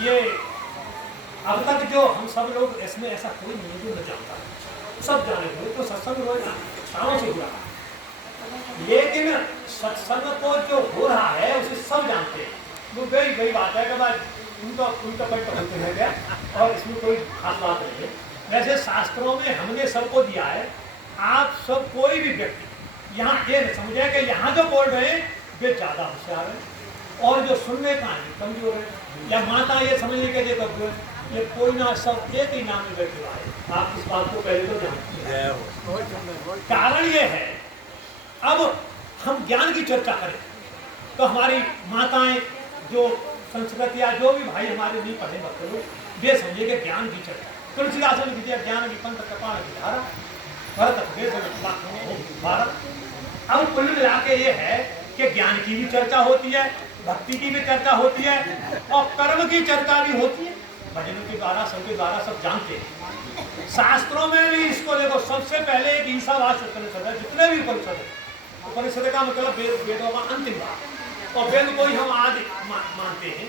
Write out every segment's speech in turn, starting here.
ये अब तक जो हम सब लोग इसमें ऐसा कोई नहीं जो न जानता है, सब जाने हुए तो सत्संग रोज सालों से हुआ, लेकिन सत्संग को जो हो रहा है उसे सब जानते हैं। वो वही बात है कि भाई उनका कोई पकड़ते हैं क्या, और इसमें कोई खास बात नहीं है। वैसे शास्त्रों में हमने सबको दिया है, आप सब कोई भी व्यक्ति यहाँ ये समझे कि यहाँ जो बोल रहे हैं वे ज्यादा होशियार है, और जो सुनने का है कमजोर है, या माता ये समझने के देखो ये कोई ना सब एक ही नाम में बैठे हुआ है। आप इस बात को पहले तो जानते हैं। कारण ये है, अब हम ज्ञान की चर्चा करें तो हमारी माताएं जो संस्कृत या जो भी भाई हमारे नहीं पढ़े बच्चे लोग वे समझे कि ज्ञान की चर्चा, तुलसीदास ने लिख दिया ज्ञान की पंथ कृपा की धारा भारत। अब कुल मिला के ये है कि ज्ञान की भी चर्चा होती है, भक्ति की भी चर्चा होती है, और कर्म की चर्चा भी होती है, भजनों के द्वारा सबके द्वारा सब जानते हैं। शास्त्रों में भी इसको देखो, सबसे पहले एक ईसावास उपनिषद है, जितने भी उपनिषद है, उपनिषद का मतलब वेदों का अंतिम भाग, और वेद को ही हम आज मानते हैं,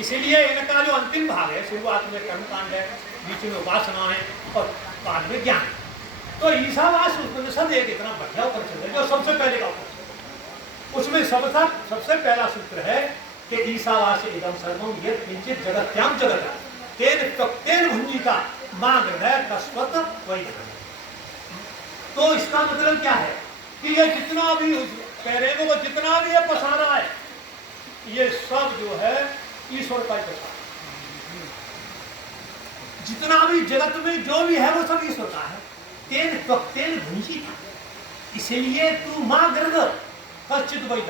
इसीलिए इनका जो अंतिम भाग है शुरुआत में कर्मकांड है, बीच में उपासना है और बाद में ज्ञान। तो ईसावास उपनिषद एक इतना बढ़िया उपनिषद है जो सबसे पहले का उपनिषद, उसमें सबसे पहला सूत्र है कि ईसावास इदं सर्वं यत् किंचित जगत्याम जगत् तेन भुंजिता मां हृदय कस्वत वही। तो इसका मतलब क्या है कि ये जितना भी कह रहे हैं वो जितना भी ये पसारा है ये सब जो है ईश्वर का पसारा, जितना भी जगत में जो भी है वो सब ईश्वर का है। तेन भुंजिता, इसीलिए तू मां ग्रह कश्चित वही,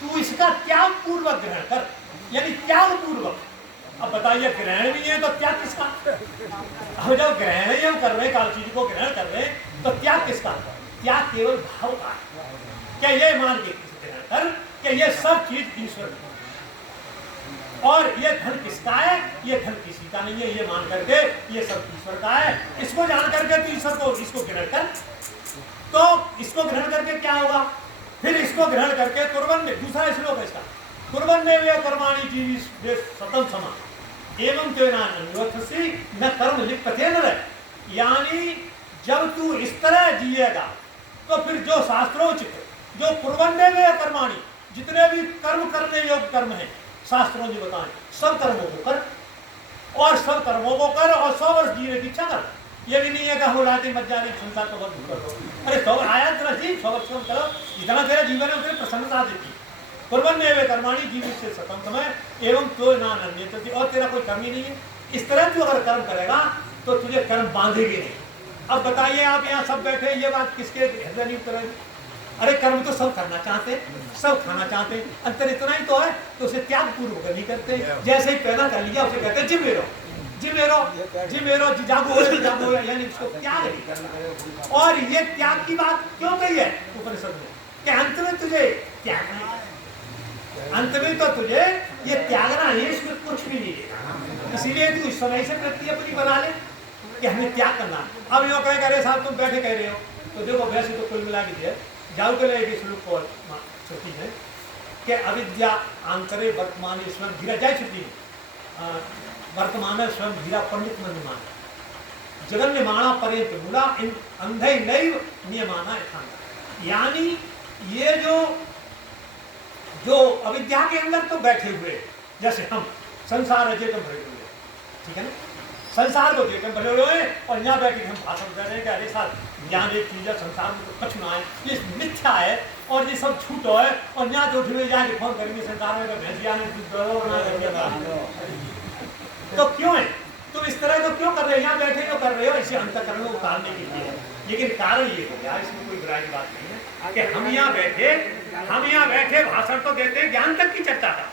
तू इसका त्याग पूर्वक ग्रहण कर, यानी त्याग पूर्वक। अब बताइए ग्रहण भी है तो त्याग किसका? हम जब ग्रहण ही हम कर रहे हैं, काल चीज को ग्रहण कर रहे हैं तो त्याग किसका? त्याग केवल भाव का है। क्या ये मान के ग्रहण कर कि ये सब चीज ईश्वर की, और ये धन किसका है? ये धन किसी का नहीं है, ये मान करके ये सब ईश्वर का है। इसको जान करके तो ईश्वर को इसको ग्रहण कर, तो इसको ग्रहण करके क्या होगा? फिर इसको ग्रहण करके कुर्बन में, दूसरा श्लोक है इसका, कुर्बन में वे कर्माणि जीवी सतम समा एवं तेनान्योथसी न कर्म लिप्यते न, यानी जब तू इस तरह जिएगा तो फिर जो शास्त्रोचित, जो कुर्बन में वे कर्माणि, जितने भी कर्म करने योग्य कर्म है शास्त्रों ने बताए, सब कर्मों को कर, और सब कर्मों को कर, और 100 वर्ष जीने की इच्छा कर। ये भी नहीं है कि हम लाते मत जाने संसार को बंद कर दो, अरे 100 आया तेरा जी 100 वर्ष करो, जितना तेरा जीवन है उतनी प्रसन्नता देती। कुर्बन में वे कर्माणि जीवित से सतम समय एवं तो ना अन्यत्र, और तेरा कोई कर्म ही नहीं है। इस तरह तू अगर कर्म करेगा तो तुझे कर्म बांधेगी नहीं। अब बताइए आप यहाँ सब बैठे, ये बात किसके हृदय नहीं उतरेगी? अरे कर्म तो सब करना चाहते, सब खाना चाहते, अंतर इतना ही तो है, तो उसे त्याग पूर्वक नहीं करते। जैसे ही पैदा कर लिया उसे कहते जी मेरो जागो, यानी उसको त्याग नहीं करना। और ये त्याग की बात क्यों कही है उपनिषद में कि अंत में तुझे त्यागना है, अंत में तो तुझे ये त्यागना है, इसमें कुछ भी नहीं है। इसीलिए तू इस समय से वृत्ति अपनी बना ले कि हमें त्याग करना। अब यो कह रहे साहब तुम बैठे कह रहे हो, तो देखो वैसे तो कुल मिला के जाओ के लिए श्लोक को श्रुति है कि अविद्या आंतरे वर्तमान स्वयं धीरा जाए श्रुति वर्तमान स्वयं धीरा पंडित मन मान जगन निर्माणा पर्यंत मूला इन अंधे नैव नियमाना यथांत, यानी ये जो अविद्या के अंदर तो बैठे हुए, जैसे हम संसार अजय तो भरे हुए, ठीक है ना, संसार को देख भरे हुए हैं, और यहाँ बैठे हम भाषण कर रहे हैं कि अरे साहब ज्ञान एक चीज है, संसार में तो कुछ ना है, ये मिथ्या है और ये सब झूठ है, और यहाँ तो उठे जाके फोन करेंगे संसार में भैंसिया ने तो क्यों है? तुम इस तरह तो क्यों कर रहे हो? यहाँ बैठे तो कर रहे हो इसे अंतःकरण में उतारने के लिए, लेकिन कारण ये हो गया, इसमें कोई बुराई की बात नहीं है कि हम यहाँ बैठे भाषण तो देते, ज्ञान तक की चर्चा था,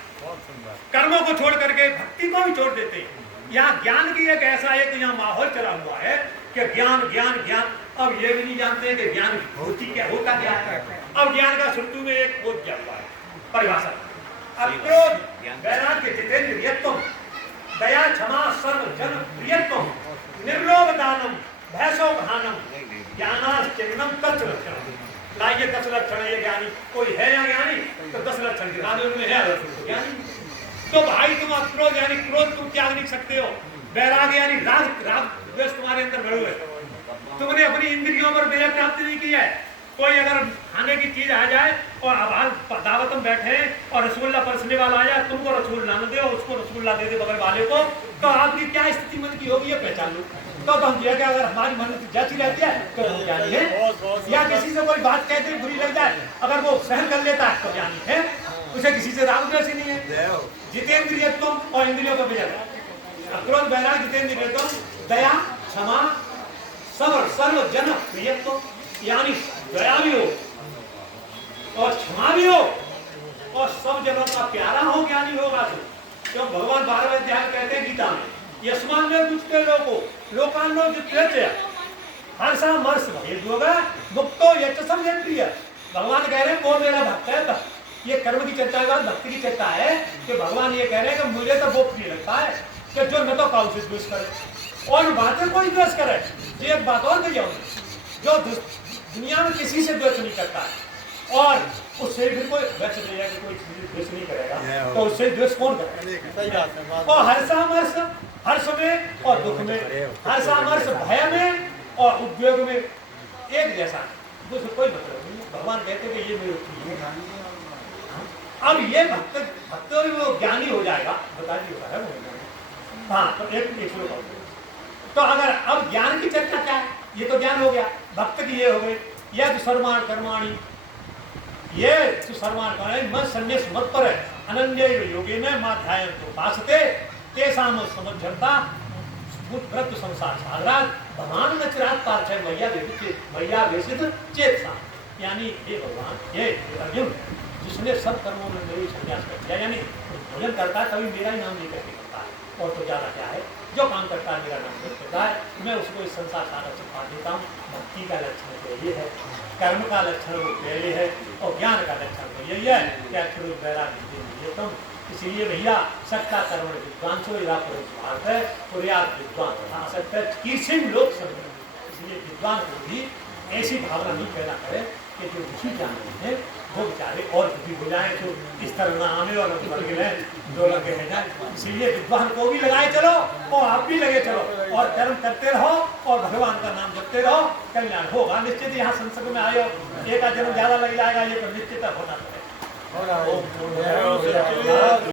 कर्मों को छोड़ करके भक्ति को भी छोड़ देते। यहाँ ज्ञान की एक ऐसा एक यहाँ माहौल चला हुआ है कि ज्ञान ज्ञान ज्ञान, अब ये भी नहीं जानते कि ज्ञान होती क्या, होता क्या है। अब ज्ञान का श्रुति में एक बोध क्या हुआ है परिभाषा, अक्रोध वैराग्य जितेंद्र यत्तम दया क्षमा सर्व जन प्रियत्वम निर्लोभ दानम भैसो भानम ज्ञानाश्चिन्नम तत्र लक्षणम। लाइए 10 लक्षण ये ज्ञानी कोई है या ज्ञानी तो 10 लक्षण गिरा दो, उनमें है ज्ञानी। तो भाई तुम अक्रोध यानी क्रोध तुम वैराग्य यानी राग राग द्वेष तुम्हारे अंदर भरे हुए। तुमने अपनी इंद्रियों पर विजय प्राप्त नहीं की है। कोई अगर खाने की चीज आ जाए और अब दावत में बैठे और रसगुल्ला परसने वाला आ जाए, तुमको रसगुल्ला न दे और उसको रसगुल्ला दे दे बगल वाले को, तो आपकी क्या स्थिति मन की होगी ये पहचान लो। तो हम ये अगर हमारी मन जैसी रहती है तो हम ज्ञानी है, या किसी से कोई बात कहते बुरी लग जाए अगर वो सहन कर लेता है तो ज्ञानी है। उसे किसी से राग द्वेष नहीं है। जितेंद्रिय तुम और इंद्रियों पर विजय, क्रोध वैराग्य जितेंद्रिय तुम, दया क्षमा सबर सर्व जन प्रियत्व, यानी दया भी हो और क्षमा भी हो और सब जनों का प्यारा हो, ज्ञानी होगा तो। क्यों भगवान 12वें अध्याय कहते हैं गीता में, यस्मान में दुष्टे लोगो लोकान्नो जित्य हर्षा मर्ष भेदोगा मुक्तो यच्चसम प्रिय। भगवान कह रहे हैं कौन मेरा भक्त है। ये कर्म की चर्चा है, भक्ति की चर्चा है कि भगवान ये कह रहे हैं कि मुझे तो वो प्रिय लगता है कि जो न तो काउ से द्वेष करे और बातें कोई द्वेष करे। ये एक बात और कही जो दुनिया में किसी से द्वेष नहीं करता है और उससे फिर कोई द्वेष नहीं है, कोई द्वेष नहीं करेगा तो उससे द्वेष कौन करेगा। और हर्षामर्ष हर्ष में और दुख में, हर्षामर्ष भय में और उद्योग में एक जैसा, कोई मतलब नहीं। भगवान कहते हैं कि ये मेरे प्रिय है। अब ये भक्त वो ज्ञानी हो जाएगा, बता दिया है। हाँ तो एक तो अगर अब ज्ञान की चर्चा क्या है, ये तो ज्ञान हो गया। भक्त की ये हो गई, यह तो सर्वमान कर्माणी, ये तो सर्वमान कर्माणी मन संन्यास मत पर अनन्य योगे में माध्यायन तो पासते तेसाम समझता व्रत संसार साधराज भगवान नचरात पार्थ है मैया वेशित चेतसा, यानी हे भगवान ये अर्जुन जिसने सब कर्मों में मेरी संन्यास कर दिया, यानी भजन करता है तभी मेरा ही नाम लेकर के करता है और तो ज्यादा क्या है, जो काम करता है मेरा नाम करता है, मैं उसको इस संसार सारा से पा देता हूँ। भक्ति का लक्षण तो ये है, कर्म का लक्षण वो पहले है और ज्ञान का लक्षण तो यही है क्या वैराग्य। इसीलिए भैया सत्ता कर्म विद्वांसो भारत है और विद्वान बना सकता है कीर्षिम लोग समझे। इसलिए विद्वान को भी ऐसी भावना नहीं पैदा करे कि जो ऋषि जान है वो बेचारे और दुखी हो जाए तो इस तरह ना आने और दो लगे रह जाए। इसीलिए विद्वान को भी लगाए चलो और आप भी लगे चलो और कर्म करते रहो और भगवान का नाम जपते रहो, कल्याण होगा निश्चित। यहाँ संसद में आए हो एक जन्म ज्यादा लग जाएगा, ये तो निश्चित होना पड़ेगा।